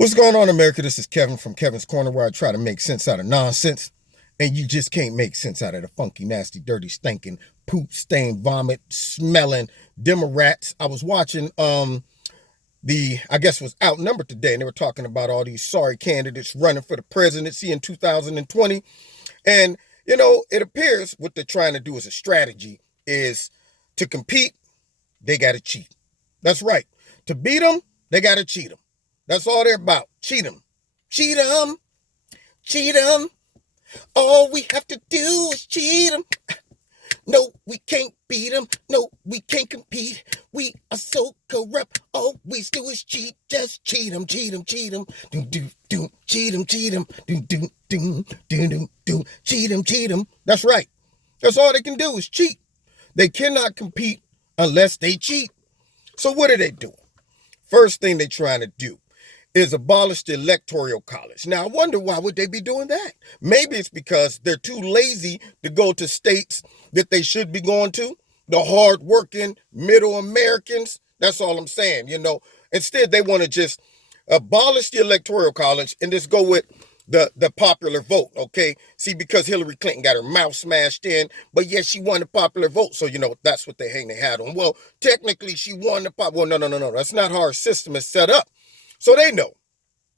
What's going on, America? This is Kevin from Kevin's Corner, where I try to make sense out of nonsense, and you just can't make sense out of the funky, nasty, dirty, stinking, poop, stain, vomit, smelling Democrats. I was watching I guess it was Outnumbered today, and they were talking about all these sorry candidates running for the presidency in 2020. And it appears what they're trying to do as a strategy is to compete, they got to cheat. That's right. To beat them, they got to cheat them. That's all they're about. Cheat them. Cheat them. Cheat them. All we have to do is cheat them. No, we can't beat them. No, we can't compete. We are so corrupt. All we do is cheat. Just cheat them, cheat them, cheat them. Do, do, do. Cheat them, cheat them. Do, do, do, do, do, do. Cheat them, cheat them. That's right. That's all they can do is cheat. They cannot compete unless they cheat. So what are they doing? First thing they're trying to do is abolish the electoral college. Now, I wonder why would they be doing that? Maybe it's because they're too lazy to go to states that they should be going to, the hardworking middle Americans. That's all I'm saying, Instead, they want to just abolish the electoral college and just go with the popular vote, okay? See, because Hillary Clinton got her mouth smashed in, but yes, she won the popular vote. So, that's what they hang their hat on. Well, technically, she won the Well, no. That's not how our system is set up. So they know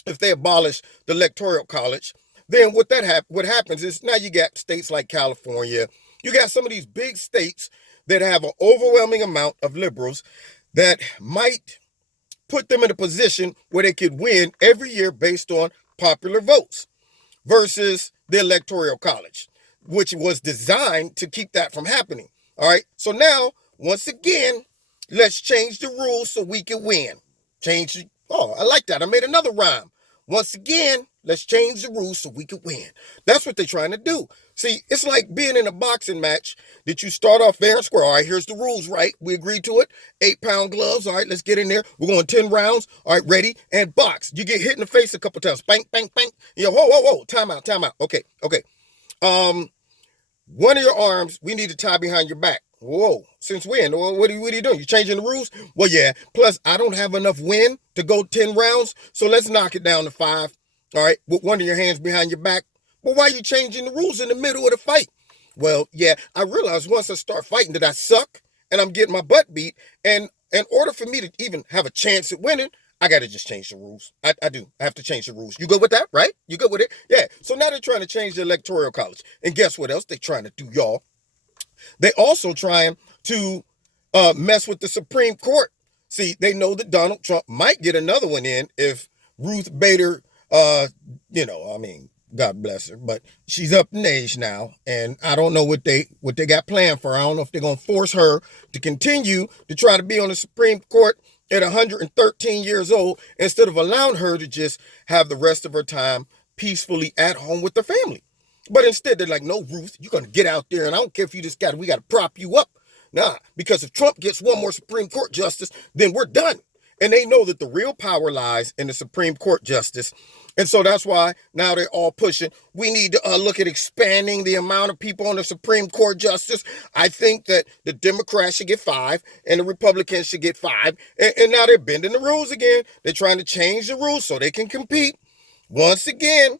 if they abolish the electoral college, then what happens is now you got states like California. You got some of these big states that have an overwhelming amount of liberals that might put them in a position where they could win every year based on popular votes versus the electoral college, which was designed to keep that from happening. All right. So now, once again, let's change the rules so we can win. Oh, I like that. I made another rhyme. Once again, let's change the rules so we can win. That's what they're trying to do. See, it's like being in a boxing match that you start off fair and square. All right, here's the rules, right? We agreed to it. 8-pound gloves. All right, let's get in there. We're going 10 rounds. All right, ready? And box. You get hit in the face a couple times. Bang, bang, bang. Whoa. Time out. Okay. One of your arms, we need to tie behind your back. Whoa, since when? What are you doing? You changing the rules? Well, yeah. Plus, I don't have enough wind to go 10 rounds, so let's knock it down to 5. All right, with one of your hands behind your back. But why are you changing the rules in the middle of the fight? Well, yeah, I realized once I start fighting that I suck and I'm getting my butt beat. And in order for me to even have a chance at winning, I got to just change the rules. I do. I have to change the rules. You good with that, right? You good with it? Yeah. So now they're trying to change the electoral college. And guess what else they're trying to do, y'all? They also trying to mess with the Supreme Court. See, they know that Donald Trump might get another one in if Ruth Bader, God bless her, but she's up in age now, and I don't know what they got planned for. I don't know if they're gonna force her to continue to try to be on the Supreme Court at 113 years old instead of allowing her to just have the rest of her time peacefully at home with the family. But instead, they're like, no, Ruth, you're going to get out there, and I don't care if we got to prop you up. Nah, because if Trump gets one more Supreme Court justice, then we're done. And they know that the real power lies in the Supreme Court justice. And so that's why now they're all pushing. We need to look at expanding the amount of people on the Supreme Court justice. I think that the Democrats should get 5 and the Republicans should get 5. And now they're bending the rules again. They're trying to change the rules so they can compete. Once again,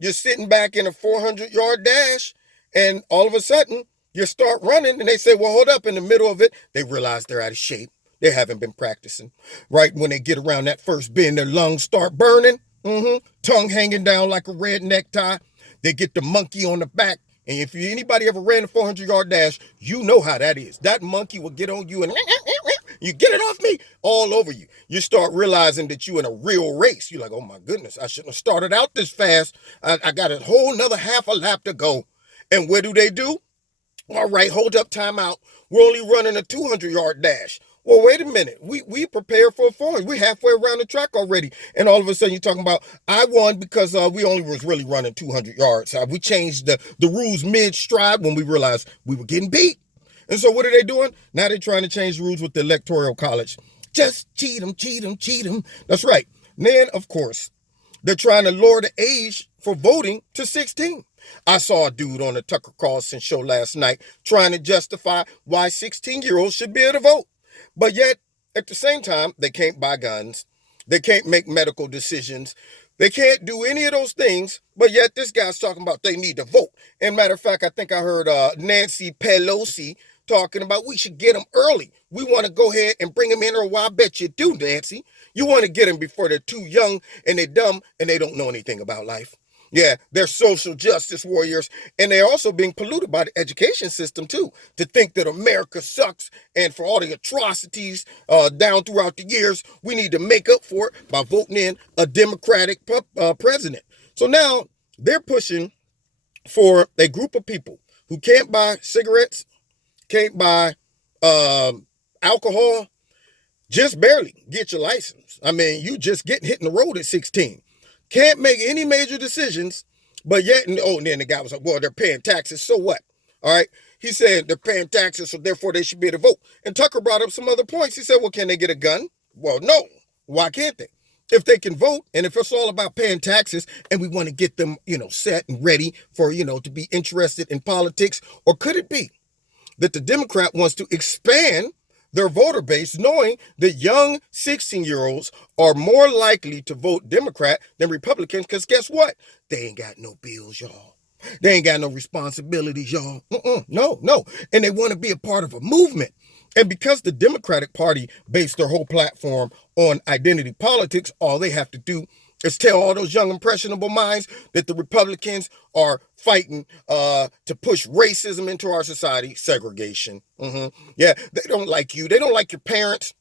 you're sitting back in a 400-yard dash, and all of a sudden, you start running, and they say, well, hold up. In the middle of it, they realize they're out of shape. They haven't been practicing. Right when they get around that first bend, their lungs start burning, tongue hanging down like a red necktie. They get the monkey on the back, and if anybody ever ran a 400-yard dash, you know how that is. That monkey will get on you and you get it off me all over you. You start realizing that you're in a real race. You're like, oh my goodness, I shouldn't have started out this fast. I got a whole nother half a lap to go. And what do? All right, hold up, time out. We're only running a 200-yard dash. Well, wait a minute. We prepared for a 400. We're halfway around the track already. And all of a sudden you're talking about, I won because we only was really running 200 yards. We changed the rules mid-stride when we realized we were getting beat. And so what are they doing? Now they're trying to change the rules with the electoral college. Just cheat them. That's right. And then, of course, they're trying to lower the age for voting to 16. I saw a dude on the Tucker Carlson show last night trying to justify why 16-year-olds should be able to vote. But yet, at the same time, they can't buy guns. They can't make medical decisions. They can't do any of those things, but yet this guy's talking about they need to vote. And matter of fact, I think I heard Nancy Pelosi talking about we should get them early. We want to go ahead and bring them in, or well, I bet you do, Nancy. You want to get them before they're too young and they're dumb and they don't know anything about life. Yeah, they're social justice warriors, and they're also being polluted by the education system too. To think that America sucks, and for all the atrocities down throughout the years, we need to make up for it by voting in a Democratic president. So now they're pushing for a group of people who can't buy cigarettes, can't buy alcohol, just barely get your license. I mean, you just getting hit in the road at 16. Can't make any major decisions, but yet, and then the guy was like, well, they're paying taxes, so what? All right. He said they're paying taxes, so therefore they should be able to vote. And Tucker brought up some other points. He said, well, can they get a gun? Well, no. Why can't they? If they can vote, and if it's all about paying taxes, and we want to get them, set and ready for, to be interested in politics, or could it be that the Democrat wants to expand their voter base, knowing that young 16-year-olds are more likely to vote Democrat than Republicans, because guess what? They ain't got no bills, y'all. They ain't got no responsibilities, y'all. No. And they want to be a part of a movement. And because the Democratic Party based their whole platform on identity politics, all they have to do is tell all those young impressionable minds that the Republicans are fighting to push racism into our society, segregation. Yeah, they don't like you. They don't like your parents.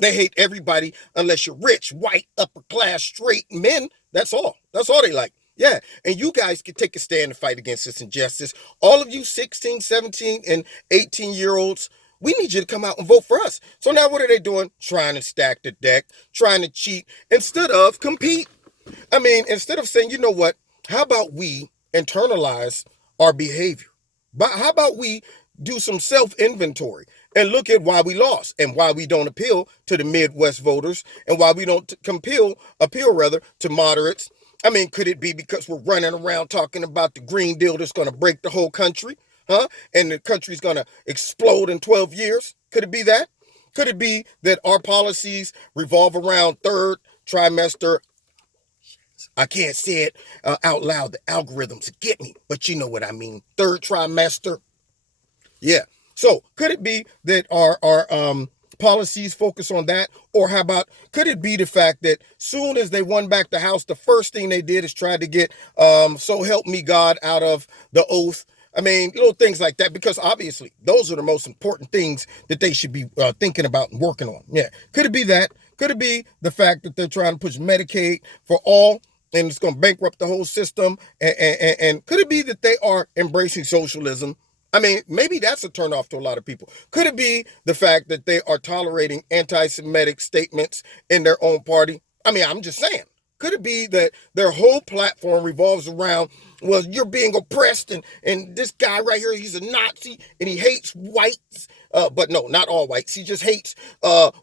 They hate everybody unless you're rich, white, upper class, straight men. That's all. That's all they like. Yeah, and you guys can take a stand and fight against this injustice. All of you 16, 17, and 18-year-olds, we need you to come out and vote for us. So now what are they doing? Trying to stack the deck, trying to cheat, instead of compete. I mean, instead of saying, you know what, how about we internalize our behavior? But how about we do some self-inventory and look at why we lost and why we don't appeal to the Midwest voters and why we don't appeal to moderates. I mean, could it be because we're running around talking about the Green Deal that's going to break the whole country? And the country's going to explode in 12 years? Could it be that? Could it be that our policies revolve around third trimester? I can't say it out loud. The algorithms get me, but you know what I mean. Third trimester. Yeah. So could it be that our policies focus on that? Or how about, could it be the fact that soon as they won back the House, the first thing they did is try to get so help me God out of the oath? I mean, little things like that, because obviously those are the most important things that they should be thinking about and working on. Yeah. Could it be that? Could it be the fact that they're trying to push Medicaid for all and it's going to bankrupt the whole system? And could it be that they are embracing socialism? I mean, maybe that's a turnoff to a lot of people. Could it be the fact that they are tolerating anti-Semitic statements in their own party? I mean, I'm just saying. Could it be that their whole platform revolves around, well, you're being oppressed, and this guy right here, he's a Nazi, and he hates whites, but no, not all whites. He just hates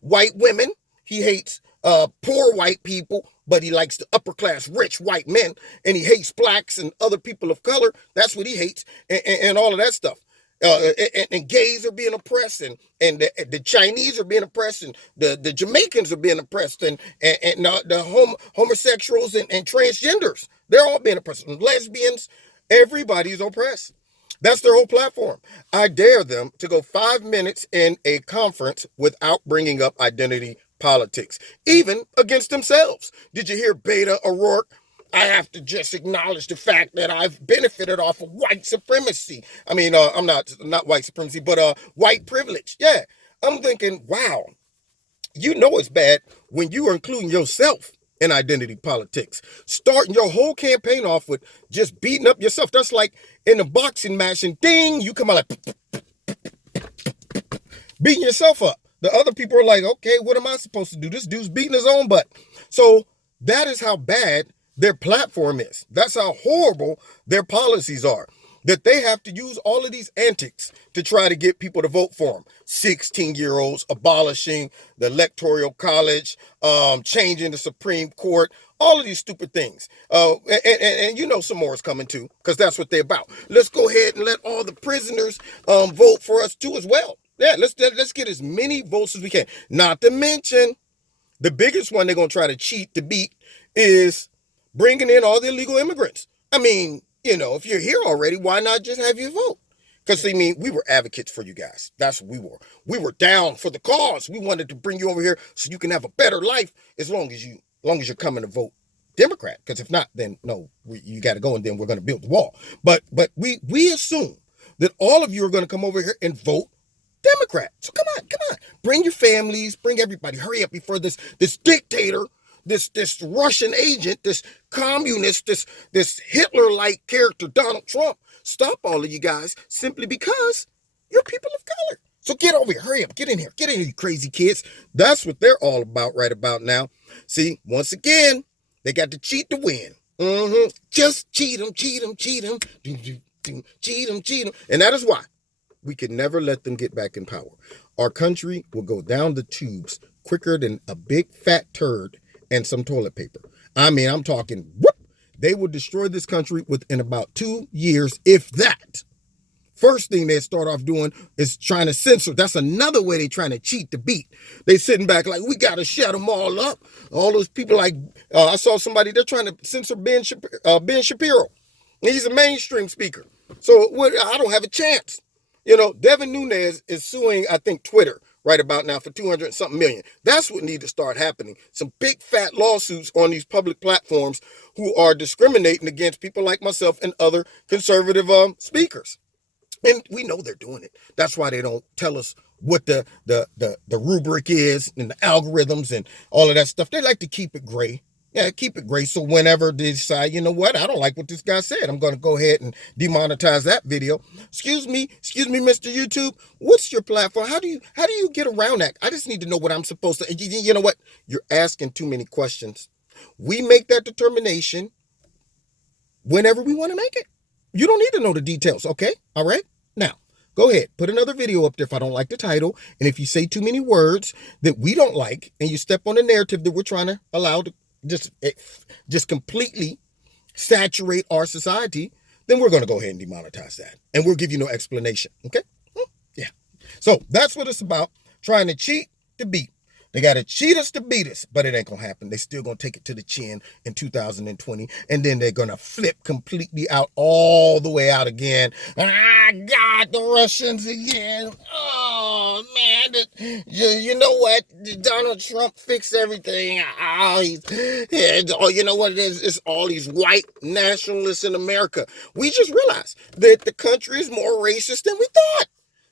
white women. He hates poor white people, but he likes the upper class, rich white men, and he hates blacks and other people of color. That's what he hates, and all of that stuff. And gays are being oppressed, and the Chinese are being oppressed, and the Jamaicans are being oppressed, and the homosexuals and transgenders, they're all being oppressed. And lesbians, everybody's oppressed. That's their whole platform. I dare them to go 5 minutes in a conference without bringing up identity politics, even against themselves. Did you hear Beta O'Rourke? I have to just acknowledge the fact that I've benefited off of white supremacy. I mean, I'm not white supremacy, but white privilege. Yeah, I'm thinking, wow, you know it's bad when you are including yourself in identity politics. Starting your whole campaign off with just beating up yourself. That's like in a boxing match and ding, you come out like beating yourself up. The other people are like, okay, what am I supposed to do? This dude's beating his own butt. So that is how bad their platform is. That's how horrible their policies are. That they have to use all of these antics to try to get people to vote for them. 16-year-olds abolishing the Electoral College, changing the Supreme Court, all of these stupid things. And you know some more is coming too, because that's what they're about. Let's go ahead and let all the prisoners vote for us too as well. Yeah, let's get as many votes as we can. Not to mention The biggest one they're going to try to cheat to beat is bringing in all the illegal immigrants. I mean, if you're here already, why not just have your vote? Because, I mean, we were advocates for you guys. That's what we were. We were down for the cause. We wanted to bring you over here so you can have a better life as long as you're coming to vote Democrat. Because if not, then no, you got to go, and then we're going to build the wall. But we assume that all of you are going to come over here and vote Democrat. So come on. Bring your families, bring everybody. Hurry up before this dictator, this Russian agent, this communist, this Hitler-like character, Donald Trump, stop all of you guys simply because you're people of color. So get over here. Hurry up. Get in here, you crazy kids. That's what they're all about right about now. See, once again, they got to cheat to win. Just cheat them. Cheat them. And that is why we can never let them get back in power. Our country will go down the tubes quicker than a big fat turd and some toilet paper. I mean, I'm talking, whoop, they will destroy this country within about 2 years, if that. First thing they start off doing is trying to censor. That's another way they're trying to cheat the beat. They sitting back like, we got to shut them all up. All those people like, I saw somebody, they're trying to censor Ben Shapiro. He's a mainstream speaker. So I don't have a chance. Devin Nunes is suing, I think, Twitter right about now for 200 something million. That's what needs to start happening. Some big fat lawsuits on these public platforms who are discriminating against people like myself and other conservative speakers. And we know they're doing it. That's why they don't tell us what the rubric is and the algorithms and all of that stuff. They like to keep it gray. Yeah, keep it gray. So whenever they decide, you know what, I don't like what this guy said, I'm going to go ahead and demonetize that video. Excuse me, Mr. YouTube. What's your platform? How do you get around that? I just need to know what I'm supposed to. You know what? You're asking too many questions. We make that determination whenever we want to make it. You don't need to know the details, okay? All right? Now, go ahead. Put another video up there if I don't like the title. And if you say too many words that we don't like and you step on the narrative that we're trying to allow to just completely saturate our society, then we're going to go ahead and demonetize that. And we'll give you no explanation, okay? Yeah. So that's what it's about, trying to cheat to beat. They got to cheat us to beat us, but it ain't going to happen. They still going to take it to the chin in 2020, and then they're going to flip completely out, all the way out again. God, the Russians again. Oh, man. You know what? Donald Trump fixed everything. You know what it is? It's all these white nationalists in America. We just realized that the country is more racist than we thought.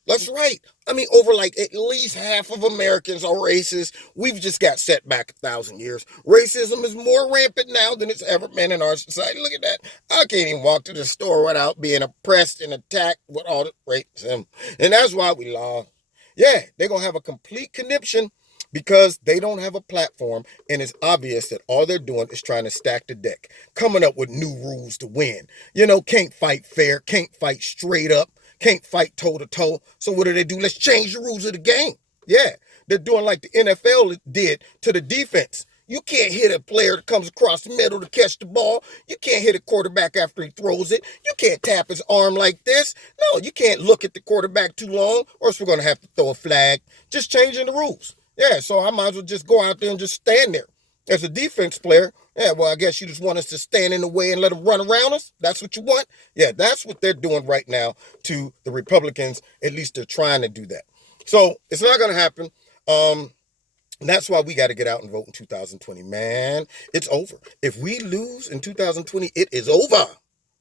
That's right. I mean, over like at least half of Americans are racist. We've just got set back 1,000 years. Racism is more rampant now than it's ever been in our society. Look at that. I can't even walk to the store without being oppressed and attacked with all the racism. And that's why we lost. Yeah, they're going to have a complete conniption because they don't have a platform, and it's obvious that all they're doing is trying to stack the deck, coming up with new rules to win. Can't fight fair, can't fight straight up. Can't fight toe-to-toe. So what do? Let's change the rules of the game. Yeah, they're doing like the NFL did to the defense. You can't hit a player that comes across the middle to catch the ball. You can't hit a quarterback after he throws it. You can't tap his arm like this. No, you can't look at the quarterback too long, or else we're going to have to throw a flag. Just changing the rules. Yeah, so I might as well just go out there and just stand there. As a defense player, yeah, well, I guess you just want us to stand in the way and let them run around us? That's what you want? Yeah, that's what they're doing right now to the Republicans. At least they're trying to do that. So it's not going to happen. That's why we got to get out and vote in 2020. Man, it's over. If we lose in 2020, it is over.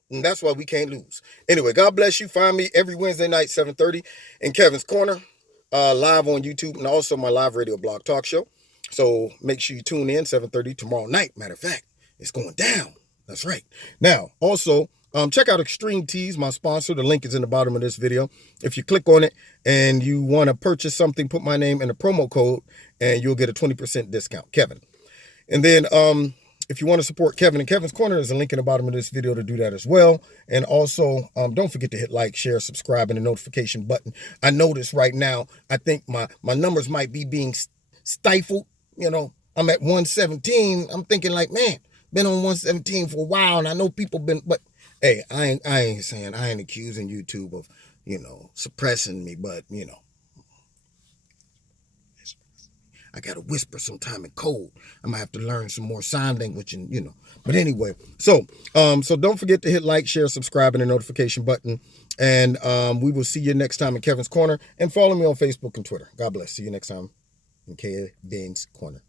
And that's why we can't lose. Anyway, God bless you. Find me every Wednesday night, 7:30 in Kevin's Corner, live on YouTube, and also my live radio blog talk show. So make sure you tune in 7:30 tomorrow night. Matter of fact, it's going down. That's right. Now, also, check out Extreme Teas, my sponsor. The link is in the bottom of this video. If you click on it and you want to purchase something, put my name in the promo code and you'll get a 20% discount, Kevin. And then if you want to support Kevin and Kevin's Corner, there's a link in the bottom of this video to do that as well. And also, don't forget to hit like, share, subscribe, and the notification button. I notice right now, I think my numbers might be being stifled. I'm at 117. I'm thinking like, man, been on 117 for a while, and I know people been, but hey, I ain't accusing YouTube of, suppressing me, but I got to whisper sometime in code. I'm going to have to learn some more sign language and, But anyway, so don't forget to hit like, share, subscribe, and the notification button. And we will see you next time in Kevin's Corner. And follow me on Facebook and Twitter. God bless. See you next time in Kevin's Corner.